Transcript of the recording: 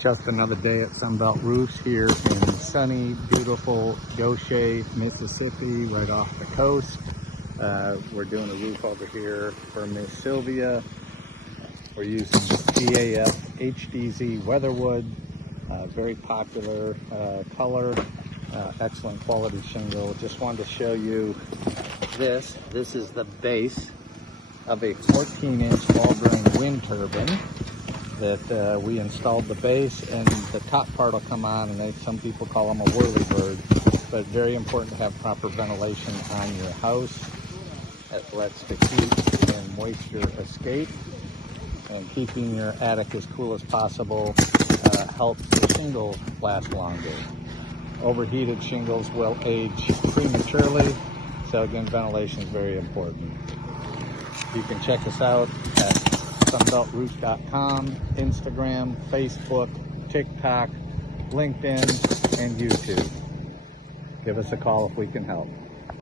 Just another day at Sunbelt Roofs here in sunny, beautiful Goshen, Mississippi, right off the coast. We're doing a roof over here for Miss Sylvia. We're using GAF HDZ Weather-wood, very popular color, excellent quality shingle. Just wanted to show you this. This is the base of a 14-inch ball-bearing wind turbine that we installed the base, and the top part will come on, and some people call them a whirlybird, but very important to have proper ventilation on your house. It lets the heat and moisture escape, and keeping your attic as cool as possible helps the shingles last longer. Overheated shingles will age prematurely, so again, ventilation is very important. You can check us out at sunbeltroof.com, Instagram, Facebook, TikTok, LinkedIn, and YouTube. Give us a call if we can help.